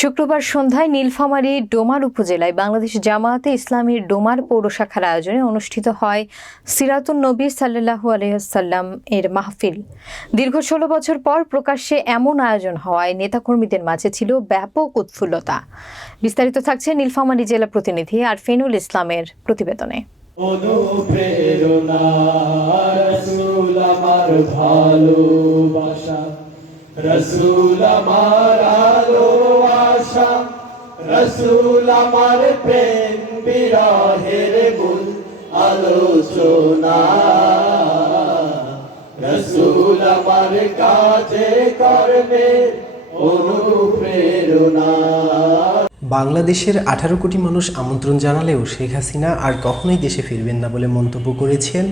শুক্রবার সন্ধ্যায় নীলফামারী ডোমার উপজেলায় বাংলাদেশ জামায়াতে ইসলামীর ডোমার পৌর শাখার আয়োজনে অনুষ্ঠিত হয় সিরাতুন নবী সাল্লাহু আলহাম এর মাহফিল। দীর্ঘ ষোলো বছর পর প্রকাশ্যে এমন আয়োজন হওয়ায় নেতাকর্মীদের মাঝে ছিল ব্যাপক উৎফুল্লতা। বিস্তারিত থাকছে নীলফামারী জেলা প্রতিনিধি আরফিনুল ইসলামের প্রতিবেদনে। ভালোবাসা, রসুল আমার আলো আশা রসুল আমার প্রেম বিরহের মূল আলোচনা। রসুল আমার কাজে করবে অনুপ্রেরণা বাংলাদেশের আঠারো কোটি মানুষ আমন্ত্রণ জানালেও শেখ হাসিনা আর কখনোই দেশে ফিরবেন না বলে মন্তব্য করেছেন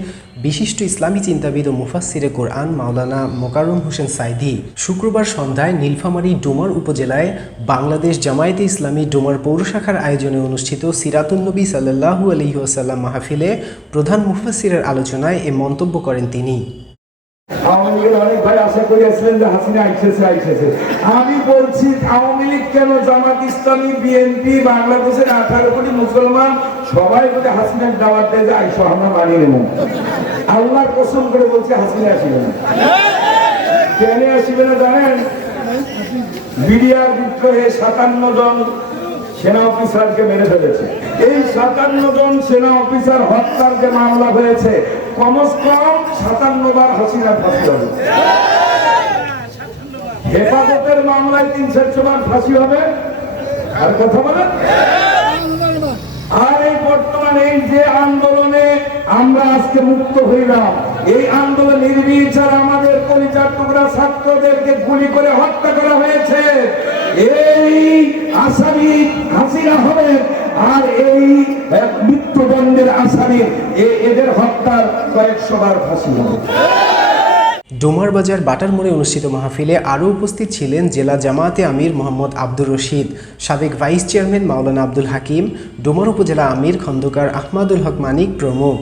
বিশিষ্ট ইসলামী চিন্তাবিদ ও মুফাসিরে কোরআন মাওলানা মোকারম হোসেন সাইদি। শুক্রবার সন্ধ্যায় নীলফামারী ডোমার উপজেলায় বাংলাদেশ জামায়াতে ইসলামী ডোমার পৌরশাখার আয়োজনে অনুষ্ঠিত সিরাতুন্নবী সাল্লাহু আলহিহাসাল্লাম মাহফিলে প্রধান মুফাসিরের আলোচনায় এ মন্তব্য করেন তিনি। আওয়ামী লীগের অনেক ভাই আশা করিয়াছিলেন যে হাসিনা আইসেছে আইসেছে। আমি বলছি, আওয়ামী লীগ কেন জামাত ইসলামী, বিএনপি, বাংলাদেশের আঠারো কোটি মুসলমান সবাই হাসিনার দাওয়াত দেয় যে, আইসো, আমরা নেব। কসম করে হাসিনা আসিবে না। কেন আসিবে না জানেন? সাতান্ন জন সেনা অফিসারকে মেরে ফেলেছে। এই সাতান্ন জন সেনা অফিসার হত্যার যে মামলা হয়েছে কমস কম সাতান্ন বার হাসিনা ফাঁসি হবে। হেফাজতের মামলায় তিন চারশো বার ফাঁসি হবে। আর কথা বলেন? আর এই বর্তমানে যে আন্দোলনে আমরা আজকে মুক্ত হইলাম, এই আন্দোলন নির্বিচার আমাদের পরিচার টুকরা ছাত্রদেরকে গুলি করে হত্যা করা হয়েছে। এই আসামি হাসিনা হবে আর এই মৃত্যুদণ্ডের আসামি এদের হত্যার কয়েকশো ফাঁসি হবে। বাটার মোড়ে অনুষ্ঠিত মাহফিলে আরও উপস্থিত ছিলেন জেলা জামায়াতে আমির মোহাম্মদ আব্দুর রশিদ, সাবেক ভাইস চেয়ারম্যান মাওলানা আব্দুল হাকিম, ডোমার উপজেলা আমির খন্দকার আহমাদুল হক মানিক প্রমুখ।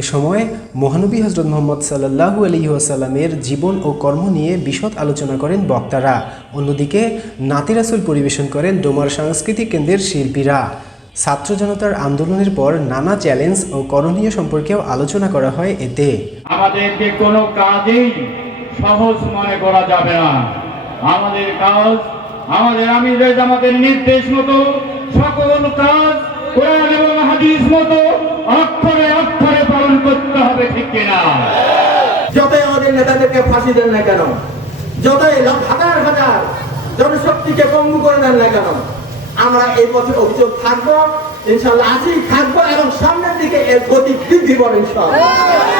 এ সময় মহানবী হজরত মোহাম্মদ সাল্লাহু আলহিহাসাল্লামের জীবন ও কর্ম নিয়ে বিশদ আলোচনা করেন বক্তারা। অন্যদিকে নাতিরাসুল পরিবেশন করেন ডোমার সাংস্কৃতিক কেন্দ্রের শিল্পীরা। ছাত্র জনতার আন্দোলনের পর নানা চ্যালেঞ্জ ও করণীয় সম্পর্কেও আলোচনা করা হয় এতে। আমাদেরকে কোনো কাজেই সহজ মনে করা যাবে না। আমাদের কাজ আমাদের আমিরের আমাদের নির্দেশ মতো সকল কাজ কোরআন এবং হাদিস মতো অক্ষরে অক্ষরে পালন করতে হবে ঠিক কিনা? যতই আমাদের নেতাদেরকে ফাঁসি দেন না কেন যতই লাখ- হাজার হাজার জনশক্তিকে পঙ্গু করে দেন না কেন আমরা এই পথে অভিযোগ থাকব, ইনশাল্লাহ আছি, থাকব এবং সামনের দিকে এর গতি বৃদ্ধি করে ইনশাল্লাহ।